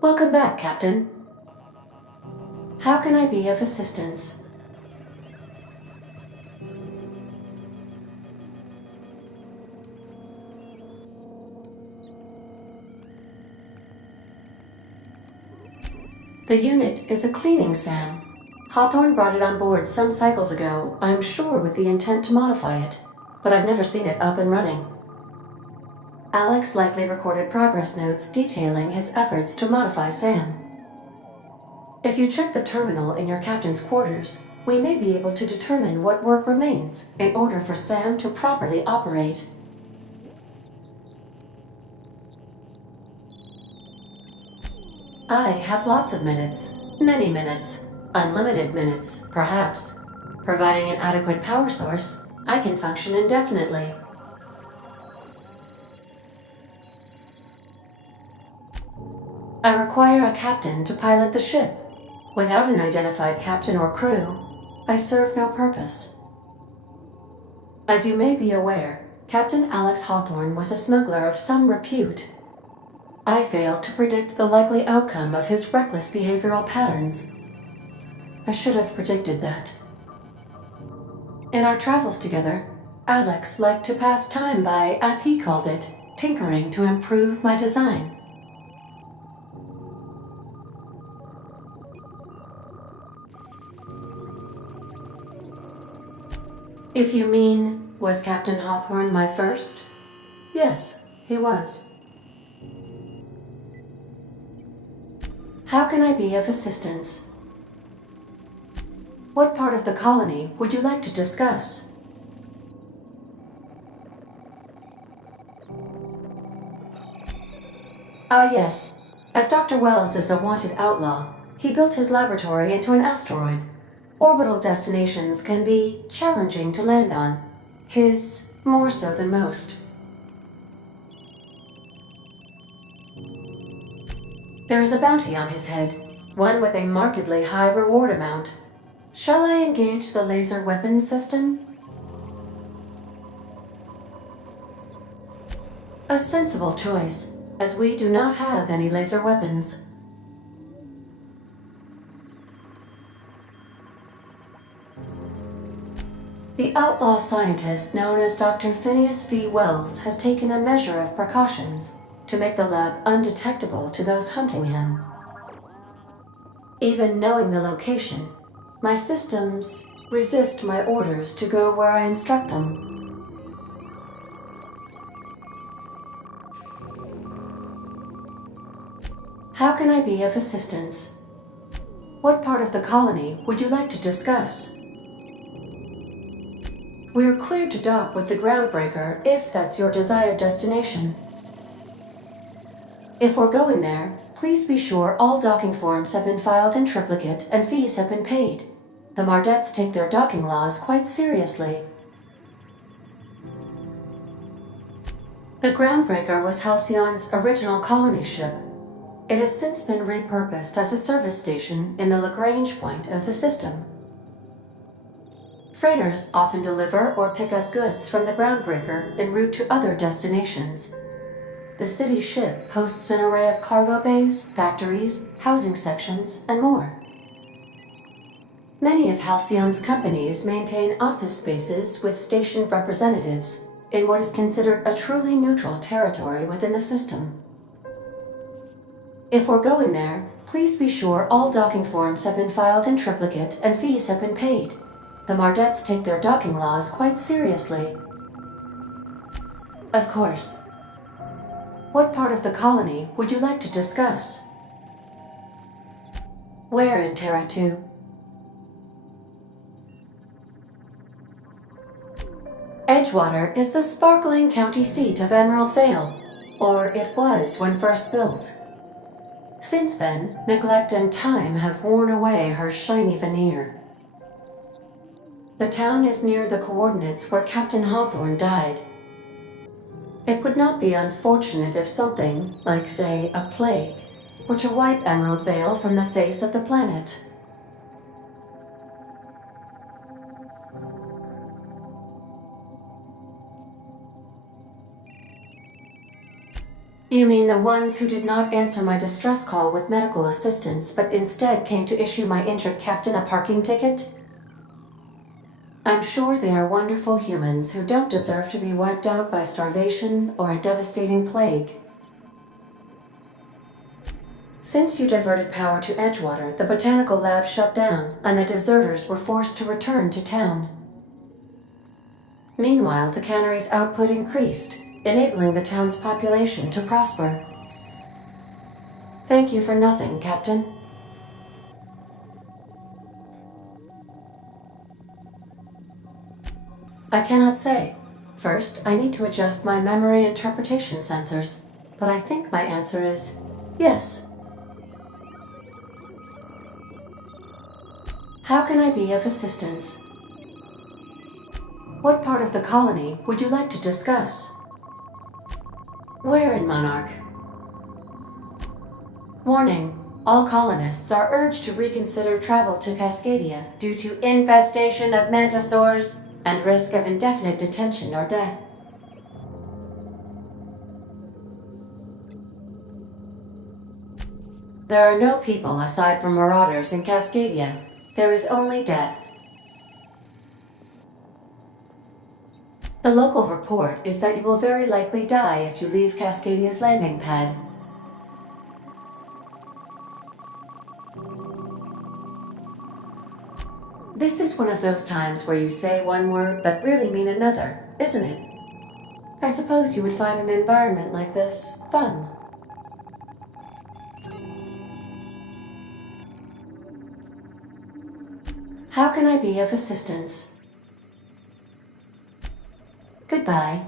Welcome back, Captain. How can I be of assistance? The unit is a cleaning SAM. Hawthorne brought it on board some cycles ago, I'm sure with the intent to modify it, but I've never seen it up and running. Alex likely recorded progress notes detailing his efforts to modify SAM. If you check the terminal in your captain's quarters, we may be able to determine what work remains in order for SAM to properly operate. I have lots of minutes. Many minutes. Unlimited minutes, perhaps. Providing an adequate power source, I can function indefinitely. I require a captain to pilot the ship. Without an identified captain or crew, I serve no purpose. As you may be aware, Captain Alex Hawthorne was a smuggler of some repute. I failed to predict the likely outcome of his reckless behavioral patterns. I should have predicted that. In our travels together, Alex liked to pass time by, as he called it, tinkering to improve my design. If you mean, was Captain Hawthorne my first? Yes, he was. How can I be of assistance? What part of the colony would you like to discuss? Ah, yes. As Dr. Wells is a wanted outlaw, he built his laboratory into an asteroid. Orbital destinations can be challenging to land on. His more so than most. There is a bounty on his head, one with a markedly high reward amount. Shall I engage the laser weapons system? A sensible choice, as we do not have any laser weapons. The outlaw scientist known as Dr. Phineas V. Wells has taken a measure of precautions to make the lab undetectable to those hunting him. Even knowing the location, my systems resist my orders to go where I instruct them. How can I be of assistance? What part of the colony would you like to discuss? We're cleared to dock with the Groundbreaker if that's your desired destination. If we're going there, please be sure all docking forms have been filed in triplicate and fees have been paid. The Mardettes take their docking laws quite seriously. The Groundbreaker was Halcyon's original colony ship. It has since been repurposed as a service station in the Lagrange point of the system. Freighters often deliver or pick up goods from the Groundbreaker en route to other destinations. The city ship hosts an array of cargo bays, factories, housing sections, and more. Many of Halcyon's companies maintain office spaces with stationed representatives in what is considered a truly neutral territory within the system. If we're going there, please be sure all docking forms have been filed in triplicate and fees have been paid. The Mardettes take their docking laws quite seriously. Of course. What part of the colony would you like to discuss? Where in Terra 2? Edgewater is the sparkling county seat of Emerald Vale, or it was when first built. Since then, neglect and time have worn away her shiny veneer. The town is near the coordinates where Captain Hawthorne died. It would not be unfortunate if something, like say, a plague, were to wipe Emerald Vale from the face of the planet. You mean the ones who did not answer my distress call with medical assistance, but instead came to issue my injured captain a parking ticket? I'm sure they are wonderful humans who don't deserve to be wiped out by starvation or a devastating plague. Since you diverted power to Edgewater, the botanical lab shut down, and the deserters were forced to return to town. Meanwhile, the cannery's output increased, enabling the town's population to prosper. Thank you for nothing, Captain. I cannot say. First, I need to adjust my memory interpretation sensors, but I think my answer is yes. How can I be of assistance? What part of the colony would you like to discuss? Where in Monarch? Warning. All colonists are urged to reconsider travel to Cascadia due to infestation of mantisaurs and risk of indefinite detention or death. There are no people aside from marauders in Cascadia. There is only death. The local report is that you will very likely die if you leave Cascadia's landing pad. This is one of those times where you say one word but really mean another, isn't it? I suppose you would find an environment like this fun. How can I be of assistance? Goodbye.